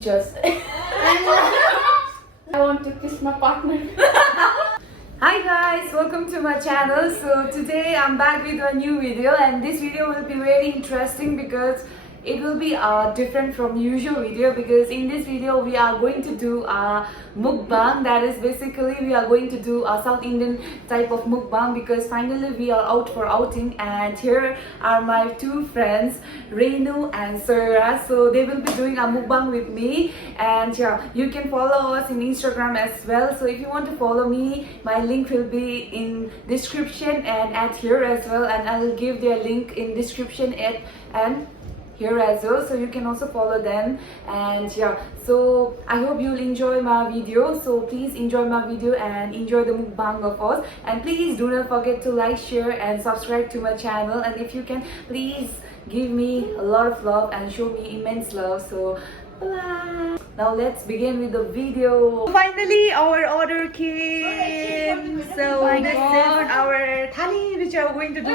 Just I want to kiss my partner. Hi guys, welcome to my channel. So today I'm back with a new video, and this video will be very interesting because it will be different from usual video, because in this video we are going to do a mukbang. That is basically we are going to do a South Indian type of mukbang, because finally we are out for outing, and here are my two friends Renu and Sarah. So they will be doing a mukbang with me, and yeah, you can follow us in Instagram as well. So if you want to follow me, my link will be in description and at here as well, and I will give their link in description and here as well, so you can also follow them. And yeah, so I hope you'll enjoy my video. So please enjoy my video and enjoy the mukbang of us, and please do not forget to like, share and subscribe to my channel. And if you can, please give me a lot of love and show me immense love. So bye. Now let's begin with the video. Finally our order came. So this is our thali which we are going to do. Oh,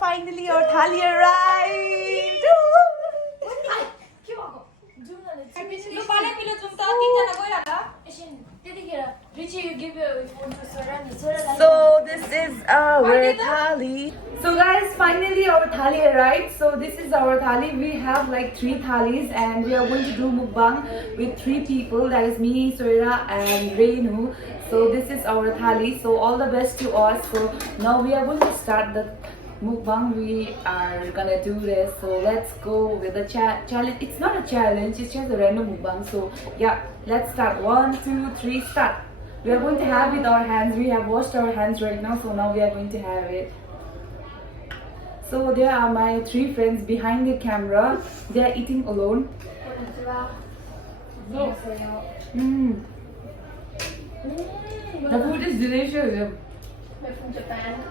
finally our thali arrived. So this is our thali. So guys, finally our thali arrived. So this is our thali. We have like 3 thalis, and we are going to do mukbang with 3 people. That is me, Soira and Renu. So this is our thali. So all the best to us. So now we are going to start the mukbang. We are gonna do this. So let's go with the challenge. It's not a challenge, it's just a random mukbang. So yeah, let's start. 1, 2, 3, start. We are going to have with our hands. We have washed our hands right now, so now we are going to have it. So there are my 3 friends behind the camera. They are eating alone. So, the food is delicious. We're from Japan.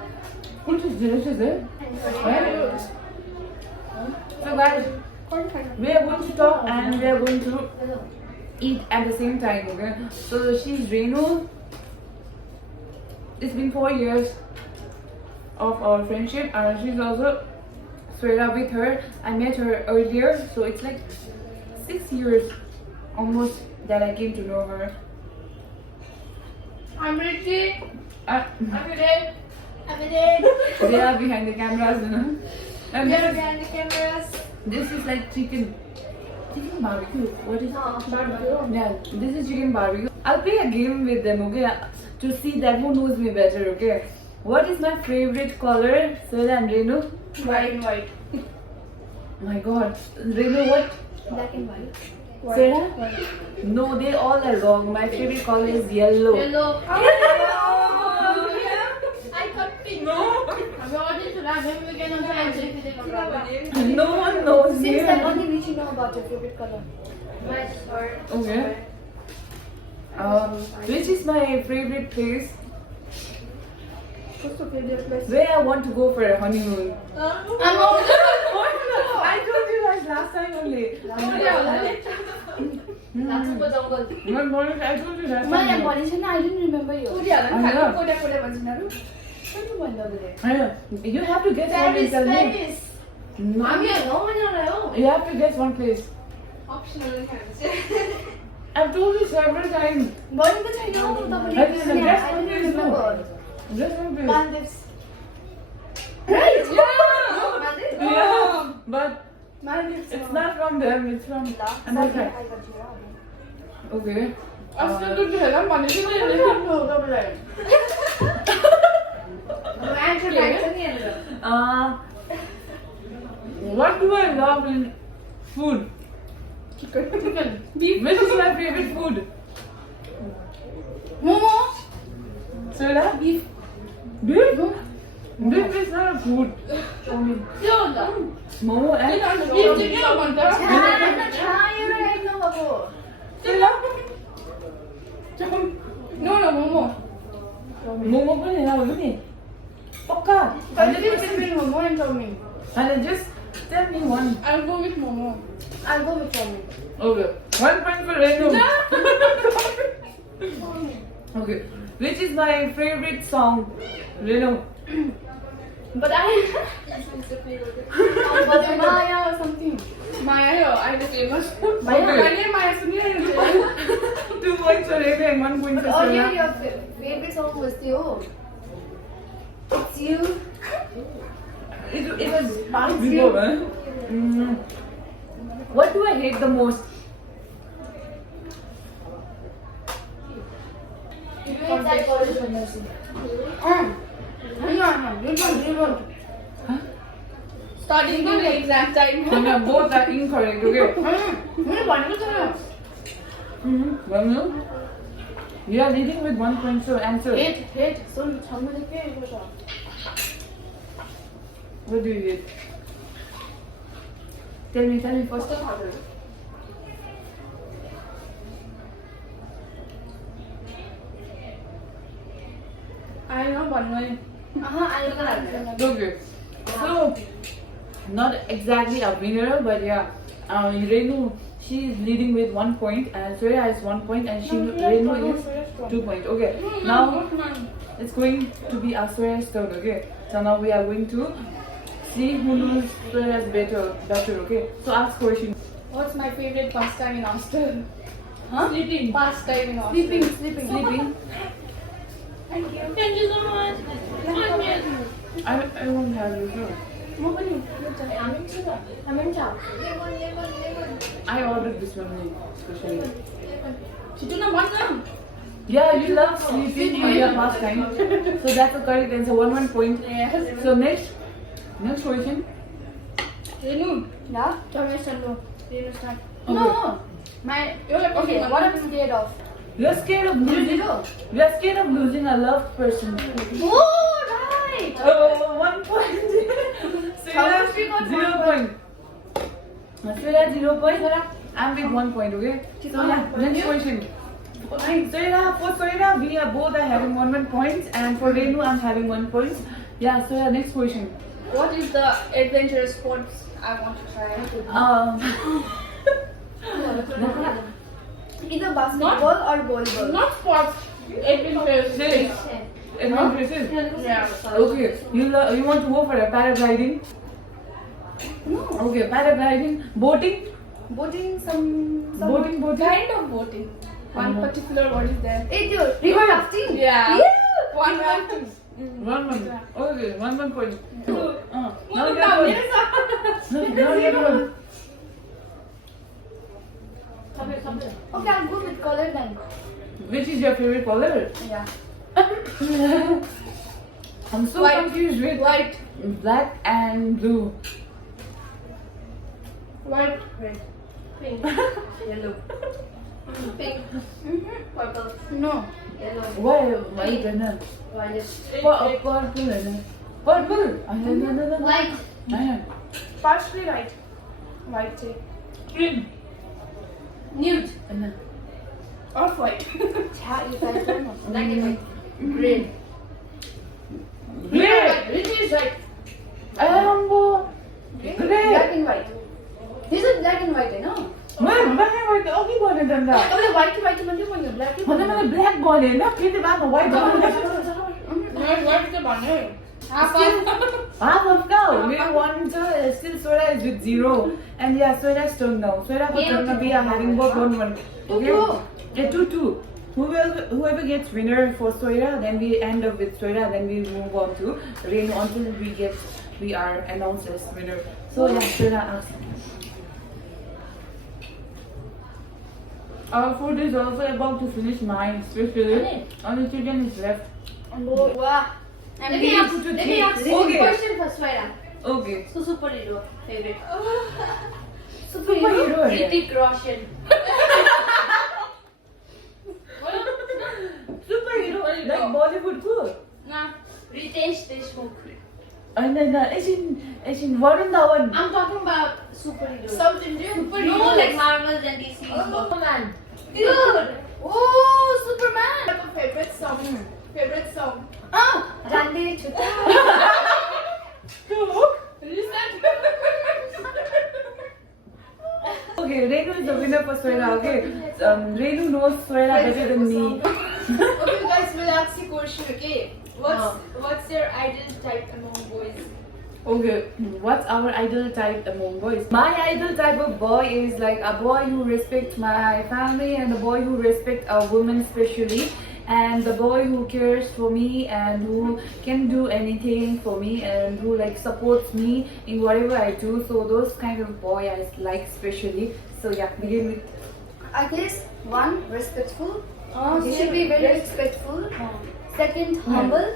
Food is delicious, eh? Right? So guys, we are going to talk and we are going to eat at the same time, okay? So she's Renu. It's been 4 years of our friendship, and she's also Swera. With her, I met her earlier, so it's like 6 years almost that I came to know her. I'm Richie. Uh, I'm Red. I'm Red. they are behind the cameras, you know. And We are behind the cameras. this is like chicken barbecue. What is Barbecue. Yeah, this is chicken barbecue. I'll play a game with them, okay, to see that who knows me better, okay? What is my favorite color? Swera and Renu? White and white. My god. Renu, what? Black and white. Swera? White. No, they all are wrong. My favorite color is yellow. Yellow. I got pink. No. I'm already to that. Maybe we can answer. No one knows me. Since then, only Richie know about your favorite color. White or Okay. Which is my favorite place? What's your favorite place? Where I want to go for a honeymoon? I'm already. I told you guys last time only. One morning I told you last time. I didn't remember you. You have to guess one and tell me. No. You have to guess one place. I've told you several times. Guess one place. Maldives. Right? Yeah. But Maldives. it's not from them. It's from another side. Okay. What do I love in food? Chicken. Beef. Which is my favorite food? Momo. Soda? Beef. Beef? Beef is not a food. Momo and No, Momo. Momo pun ni lah ni. Pokka. But the difference between Momo and Chow-mein. And just tell me one. I'll go with Momo. I'll go with Chow-mein. Okay. 1 point for Renu. Okay. Which is my favorite song? Renu. But I. But Maya or something. Maya, I just famous. Okay. My name Maya Sunil. 2 points for Renu and 1 point for Earlier, Soya. your favorite song was you. It's you. It was before, huh? What do I hate the most? Starting the exam time. No, both are incorrect, okay? Well, you are leading with 1 point, so answer. What do you hate? Tell me first. I know one way. Okay. So, not exactly a winner, but yeah, Renu, she is leading with 1 point, and Soya has 1 point, and Renu is 2 points. Okay, now it's going to be Soya's turn. Okay, so now we are going to see who knows Soya's better. Okay, so ask question. What's my favorite pastime in hostel? Huh? Sleeping. Pastime in hostel. Sleeping. Thank you. Thank you so much. I won't have you. So. I ordered this one especially. Yeah, you love sleeping in your pastime. So that's the correct answer. 1 point. Yes. So next question. Renu. Yeah? Renu start. No. Okay, what I'm scared of? You're scared of losing. You're scared of losing a loved person. Oh, right! Oh, 1 point. How much we got? 0 point. Soya 0 point. I'm with 1 point. Okay. So yeah, next question. For Soya, we are both having 1 points, and for Renu, I'm having 1 point. Yeah. So yeah, next question. What is the adventurous sports I want to try? Either basketball or volleyball. Not sports. Adventurous things. Adventurous. Yeah. Okay. You want to go for a paragliding? No. Okay, paragliding, boating. Boating, some Boating. Kind of voting. One particular word is there. It's your river rafting. Yeah. Yeah. One rafting. 1 Okay, 1 point. Now No, your turn. Now your turn. Okay, I'll go with color then. Which is your favorite color? Yeah. I'm so White. confused with White. black and blue. White. Red. Pink. Yellow. Pink. Purple. No. Yellow. Why white and then Violet. purple and then purple? No. White. Partially white. White say. Green. Nude. And then Off white. Yeah, you guys don't know. Black and white. Green. Gray. Which is right? Rainbow. Black Gray. and white. This is black and white, no? Man, black and white. Okay, boy, then that. Oh, white to white to one, black to Man, black boy, not pretty bad. White boy. No, white the banner. Half Half of now. We want to still Soya is with 0. And yeah, Soya's turn now. Soya for turn we are having both 1. Okay? Yeah, 2. Whoever gets winner for Soya, then we end up with Soya, then we move on to Renu until we are announced as winner. So yeah, Soya ask. Our food is also about to finish mine, especially only chicken is left. Wow. Let me ask you Okay. Question for Swaira. Okay. So superhero favorite. Superhero है। Hrithik Roshan. Superhero like Bollywood ko. Nah. Ritesh Deshmukh. And then as in Varun Dhawan. I'm talking about superhero. South Indian. No, like Marvels and DC. Superman. Good. Oh, Superman. Favorite song. Favorite song. Ah, Rande Chuta. Okay, Renu is the winner for Soya. Okay, Renu knows Soya better than me. Okay, guys, we'll ask you a question. Okay, what's your ideal type among boys? Okay, what's our ideal type among boys? My ideal type of boy is like a boy who respects my family and a boy who respects a woman especially, and the boy who cares for me and who can do anything for me and who like supports me in whatever I do. So those kind of boy I like especially. So yeah, begin with. I guess one, respectful. Oh, You should be very respectful. Second, humble.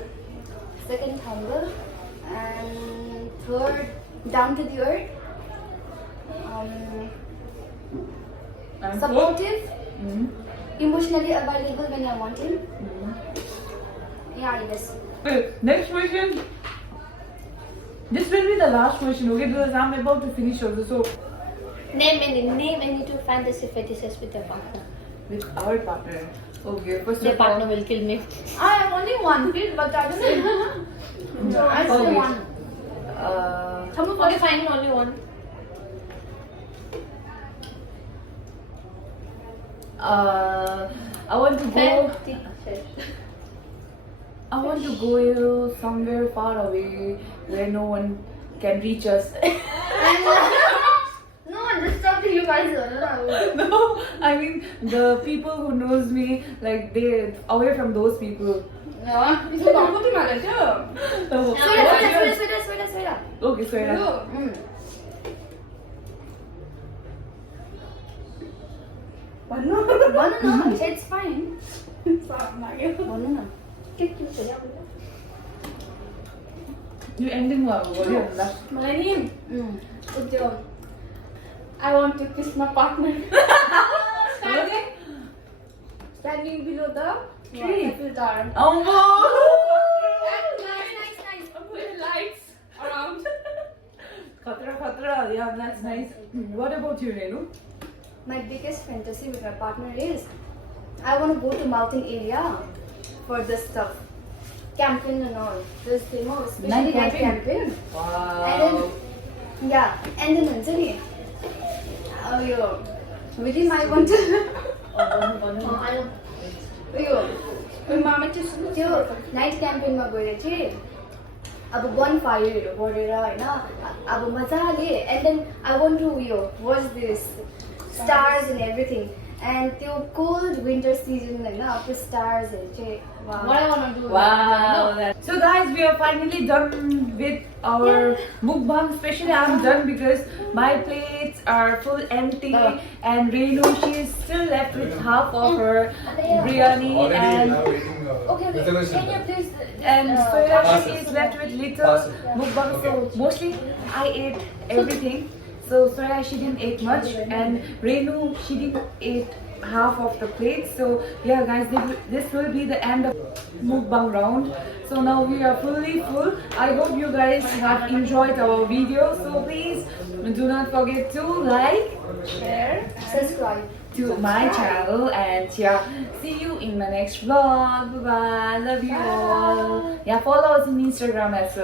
Second, humble. And third, down to the earth. And Supportive. Mm-hmm. Emotionally available when I want him. Yeah, I guess. Okay, next question. This will be the last question, okay? Because I'm about to finish also. So Name any two fantasy fetishes with your partner. with our partner. Okay, first Your of all. partner will kill me. I have only one kid, but I don't know. I still Okay. one. Okay, fine, only one. I want to go. I want to go somewhere far away where no one can reach us. No one disturbing you guys. No, I mean the people who knows me, like they away from those people. No, it's not good to manage. Oh, Swear. okay, so yeah. Banana, it's fine. Banana. You ending well, what do you have? My name? Ujjwal. I want to kiss my partner. Standing below the Tree. Eiffel Tower. Oh no! Nice. I'm putting lights around. Khatra, yeah, that's nice. What about you, Renu? My biggest fantasy with my partner is I want to go to mountain area for this stuff. Camping and all. This thing, especially Night night camping? camping. Wow. And then, yeah, and then Anjali. Oh, yo. Within I want to. यो मामा चाहिँ त्यो night क्याम्पिङमा गएर चाहिँ अब one फायरहरू गरेर होइन अब मजाले and then I want to यो watch this stars and everything and त्यो कोल्ड विन्टर सिजन होइन अब त्यो स्टार्सहरू चाहिँ What I want to do. Wow. So guys, we are finally done with our mukbang. Especially I'm done because my plates are full empty and Renu, she is still left with half of her biryani and Okay, can you please Soya, she is left with little mukbang. So mostly I ate everything. So Soya, she didn't eat much and Renu, she didn't eat half of the plate. So yeah guys, this will be the end of mukbang round. So now we are fully full. I hope you guys have enjoyed our video. So please do not forget to like, share, subscribe to my channel, and yeah, see you in my next vlog. Bye bye, love you all. Yeah, follow us on Instagram as well.